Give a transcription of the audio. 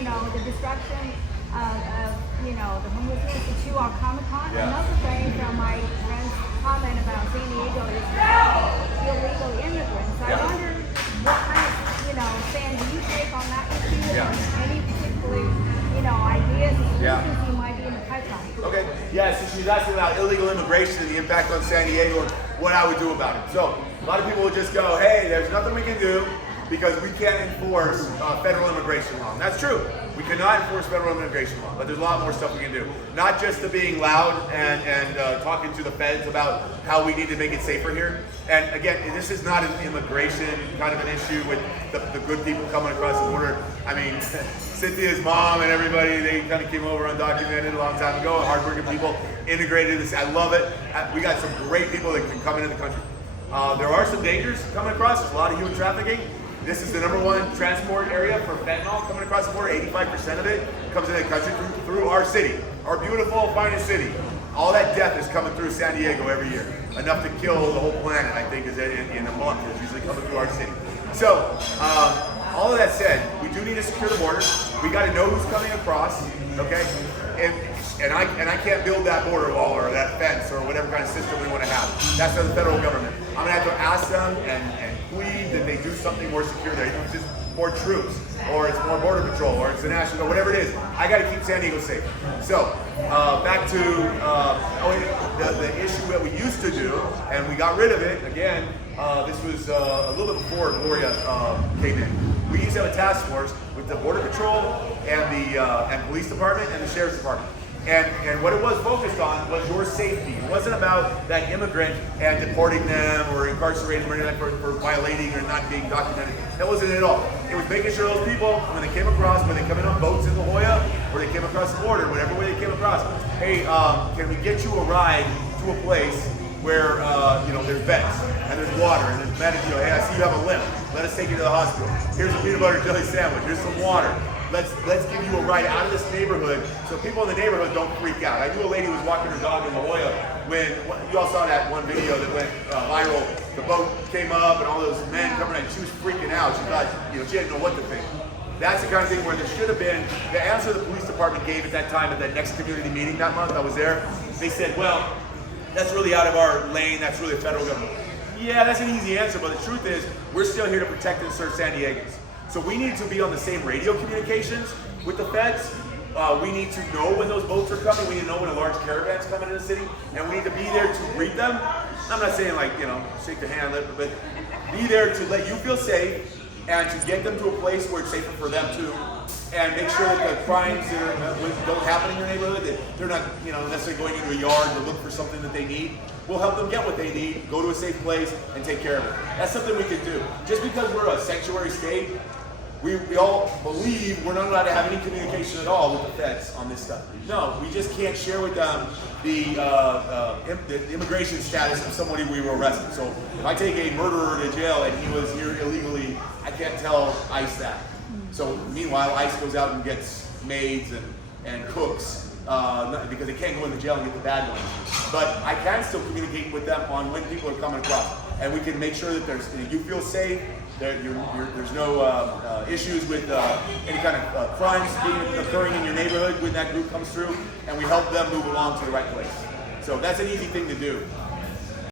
you know, the destruction of you know, the homelessness at Chihuahua Comic-Con. Yeah. Another thing from my friend's comment about San Diego is illegal immigrants. I Yeah. wonder what kind of, you know, stand do you take on that issue? Yeah. Or any particular, you know, ideas and Yeah. solutions you might be in the pipeline? Okay. Yeah, so she's asking about illegal immigration and the impact on San Diego and what I would do about it. So a lot of people will just go, hey, there's nothing we can do because we can't enforce federal immigration law. And that's true. We cannot enforce federal immigration law, but there's a lot more stuff we can do. Not just the being loud and talking to the feds about how we need to make it safer here. And again, this is not an immigration kind of an issue with the good people coming across the border. I mean, Cynthia's mom and everybody, they kind of came over undocumented a long time ago, hardworking people, integrated this. I love it. We got some great people that can come into the country. There are some dangers coming across. There's a lot of human trafficking. This is the #1 transport area for fentanyl coming across the border. 85% of it comes into the country through our city, our beautiful, finest city. All that death is coming through San Diego every year. Enough to kill the whole planet, I think, is in a month. It's usually coming through our city. So, all of that said, we do need to secure the border. We got to know who's coming across, okay? And I can't build that border wall or that fence or whatever kind of system we want to have. That's for the federal government. I'm gonna have to ask them and plead that they do something more secure there. Even if it's just more troops, or it's more border patrol, or it's the national, whatever it is. I got to keep San Diego safe. So back to the issue that we used to do, and we got rid of it. Again, this was a little bit before Gloria came in. We used to have a task force with the border patrol and the and police department and the sheriff's department. And what it was focused on was your safety. It wasn't about that immigrant and deporting them or incarcerating them or anything for violating or not being documented. That wasn't it at all. It was making sure those people, when they came across, when they come in on boats in La Jolla, or they came across the border, whatever way they came across, hey, can we get you a ride to a place where you know, there's beds and there's water and there's med, you know, hey, I see you have a limp. Let us take you to the hospital. Here's a peanut butter jelly sandwich. Here's some water. Let's give you a ride out of this neighborhood so people in the neighborhood don't freak out. I knew a lady who was walking her dog in La Jolla when you all saw that one video that went viral. The boat came up and all those men coming in. She was freaking out. She thought, you know, she didn't know what to think. That's the kind of thing where there should have been, the answer the police department gave at that time at that next community meeting that month I was there, they said, well, that's really out of our lane, that's really federal government. Yeah, that's an easy answer, but the truth is, we're still here to protect and serve San Diegans. So we need to be on the same radio communications with the feds. We need to know when those boats are coming. We need to know when a large caravan's coming into the city, and we need to be there to greet them. I'm not saying like, you know, shake their hand, but be there to let you feel safe and to get them to a place where it's safer for them too, and make sure that the crimes that don't happen in your neighborhood, that they're not, you know, necessarily going into a yard to look for something that they need. We'll help them get what they need, go to a safe place, and take care of it. That's something we can do. Just because we're a sanctuary state, we all believe we're not allowed to have any communication at all with the feds on this stuff. No, we just can't share with them the immigration status of somebody we were arresting. So if I take a murderer to jail and he was here illegally, I can't tell ICE that. So meanwhile, ICE goes out and gets maids and cooks because they can't go in the jail and get the bad ones. But I can still communicate with them on when people are coming across, and we can make sure that you feel safe. There's no issues with any kind of crimes occurring in your neighborhood when that group comes through, and we help them move along to the right place. So that's an easy thing to do.